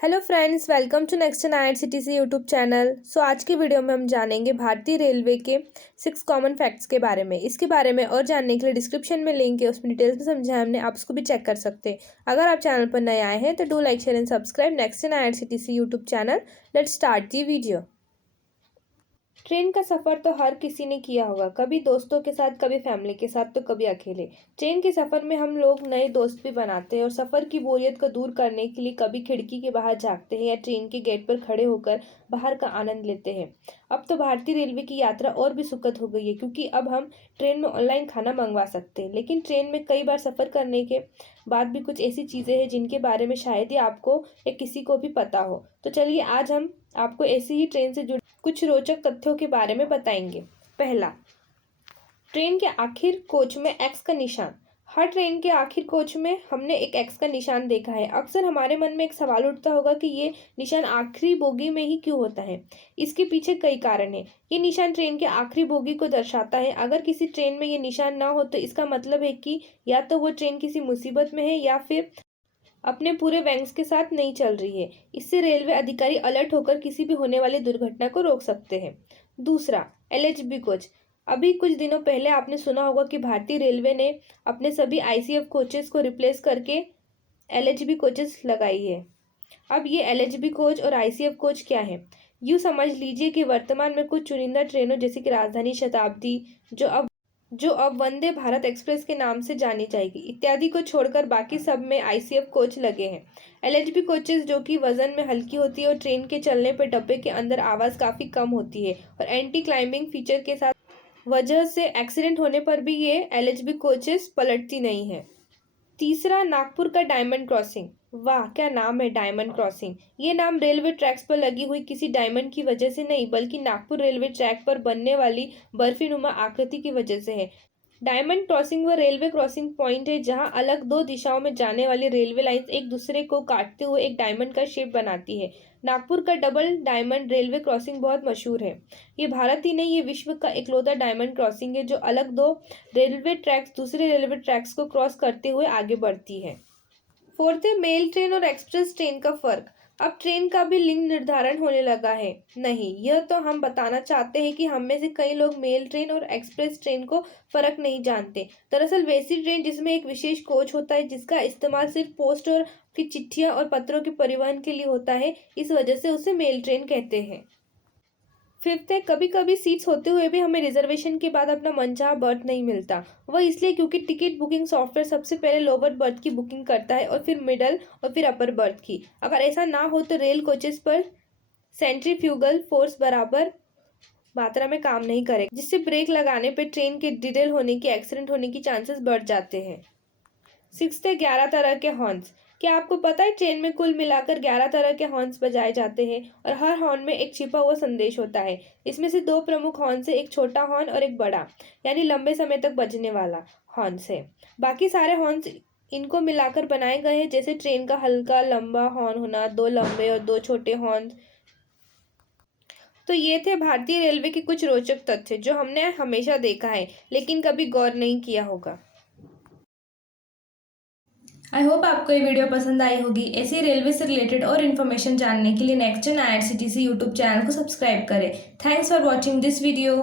Hello friends, welcome to next in IRCTC YouTube channel. आज की video में हम जानेंगे भारतीय रेलवे के 6 कॉमन फैक्ट्स के बारे में। इसके बारे में और जानने के लिए डिस्क्रिप्शन में लिंक है, उसमें डिटेल्स में समझाया हमने, आप उसको भी चेक कर सकते हैं। अगर आप चैनल पर नए आए हैं तो do like share and subscribe next in IRCTC YouTube channel. Let's start the video. Train का सफ़र तो हर किसी ने किया होगा, कभी दोस्तों के साथ, कभी फैमिली के साथ, तो कभी अकेले। ट्रेन के सफ़र में हम लोग नए दोस्त भी बनाते हैं और सफ़र की बोरियत को दूर करने के लिए कभी खिड़की के बाहर झांकते हैं या ट्रेन के गेट पर खड़े होकर बाहर का आनंद लेते हैं। अब तो भारतीय रेलवे की यात्रा और भी सुखद हो गई है, क्योंकि अब हम ट्रेन में ऑनलाइन खाना मंगवा सकते हैं। लेकिन ट्रेन में कई बार सफ़र करने के बाद भी कुछ ऐसी चीज़ें हैं जिनके बारे में शायद ही आपको या किसी को भी पता हो। तो चलिए आज हम आपको ऐसी ही ट्रेन से जुड़े कुछ रोचक तथ्यों के बारे में बताएंगे। पहला, ट्रेन के आखिर कोच में एक्स का निशान। हर ट्रेन के आखिर कोच में हमने एक एक्स का निशान देखा है। अक्सर हमारे मन में एक सवाल उठता होगा कि ये निशान आखिरी बोगी में ही क्यों होता है। इसके पीछे कई कारण हैं। ये निशान ट्रेन के आखिरी बोगी को दर्शाता है। अगर किसी ट्रेन में ये निशान ना हो तो इसका मतलब है कि या तो वो ट्रेन किसी मुसीबत में है या फिर अपने पूरे वैंग्स के साथ नहीं चल रही है। इससे रेलवे अधिकारी अलर्ट होकर किसी भी होने वाली दुर्घटना को रोक सकते हैं। दूसरा, LHB कोच। अभी कुछ दिनों पहले आपने सुना होगा कि भारतीय रेलवे ने अपने सभी ICF कोचेस को रिप्लेस करके LHB कोचेस लगाई है। अब ये LHB कोच और ICF कोच क्या है? यूँ समझ लीजिए कि वर्तमान में कुछ चुनिंदा ट्रेनों जैसे कि राजधानी शताब्दी, जो अब वंदे भारत एक्सप्रेस के नाम से जानी जाएगी, इत्यादि को छोड़कर बाकी सब में ICF कोच लगे हैं। LHB कोचेस जो कि वजन में हल्की होती है और ट्रेन के चलने पर डब्बे के अंदर आवाज़ काफ़ी कम होती है और एंटी क्लाइंबिंग फीचर के साथ वजह से एक्सीडेंट होने पर भी ये LHB कोचेस पलटती नहीं है। तीसरा, नागपुर का डायमंड क्रॉसिंग। वाह, क्या नाम है डायमंड क्रॉसिंग। ये नाम रेलवे ट्रैक्स पर लगी हुई किसी डायमंड की वजह से नहीं, बल्कि नागपुर रेलवे ट्रैक पर बनने वाली बर्फीनुमा आकृति की वजह से है। डायमंड क्रॉसिंग वह रेलवे क्रॉसिंग पॉइंट है जहां अलग दो दिशाओं में जाने वाली रेलवे लाइंस एक दूसरे को काटते हुए एक डायमंड का शेप बनाती है। नागपुर का डबल डायमंड रेलवे क्रॉसिंग बहुत मशहूर है। ये भारत ही नहीं, ये विश्व का इकलौता डायमंड क्रॉसिंग है जो अलग दो रेलवे ट्रैक्स दूसरे रेलवे ट्रैक्स को क्रॉस करते हुए आगे बढ़ती है। फोर्थ है मेल ट्रेन और एक्सप्रेस ट्रेन का फर्क। अब ट्रेन का भी लिंग निर्धारण होने लगा है। नहीं, यह तो हम बताना चाहते हैं कि हम में से कई लोग मेल ट्रेन और एक्सप्रेस ट्रेन को फर्क नहीं जानते। दरअसल वैसी ट्रेन जिसमें एक विशेष कोच होता है जिसका इस्तेमाल सिर्फ पोस्ट और की चिट्ठियां और पत्रों के परिवहन के लिए होता है, इस वजह से उसे मेल ट्रेन कहते हैं। फिफ्थ है, कभी कभी सीट्स होते हुए भी हमें रिजर्वेशन के बाद अपना मनचाहा बर्थ नहीं मिलता। वह इसलिए क्योंकि टिकट बुकिंग सॉफ्टवेयर सबसे पहले लोअर बर्थ की बुकिंग करता है और फिर मिडल और फिर अपर बर्थ की। अगर ऐसा ना हो तो रेल कोचेस पर सेंट्रीफ्यूगल फोर्स बराबर मात्रा में काम नहीं करेगा, जिससे ब्रेक लगाने पर ट्रेन के डिरेल होने की, एक्सीडेंट होने की चांसेस बढ़ जाते हैं। सिक्स्थ है 11 तरह के हॉर्न्स। क्या आपको पता है ट्रेन में कुल मिलाकर 11 तरह के हॉर्न्स बजाए जाते हैं और हर हॉर्न में एक छिपा हुआ संदेश होता है। इसमें से दो प्रमुख हॉर्न्स है, एक छोटा हॉर्न और एक बड़ा, यानी लंबे समय तक बजने वाला हॉर्न्स है। बाकी सारे हॉर्न्स इनको मिलाकर बनाए गए हैं, जैसे ट्रेन का हल्का लंबा हॉर्न होना, दो लंबे और दो छोटे हॉर्न। तो ये थे भारतीय रेलवे के कुछ रोचक तथ्य जो हमने हमेशा देखा है लेकिन कभी गौर नहीं किया होगा। आई होप आपको ये वीडियो पसंद आई होगी। ऐसी रेलवे से रिलेटेड और इन्फॉर्मेशन जानने के लिए next in IRCTC YouTube channel को सब्सक्राइब करें। Thanks for watching this video.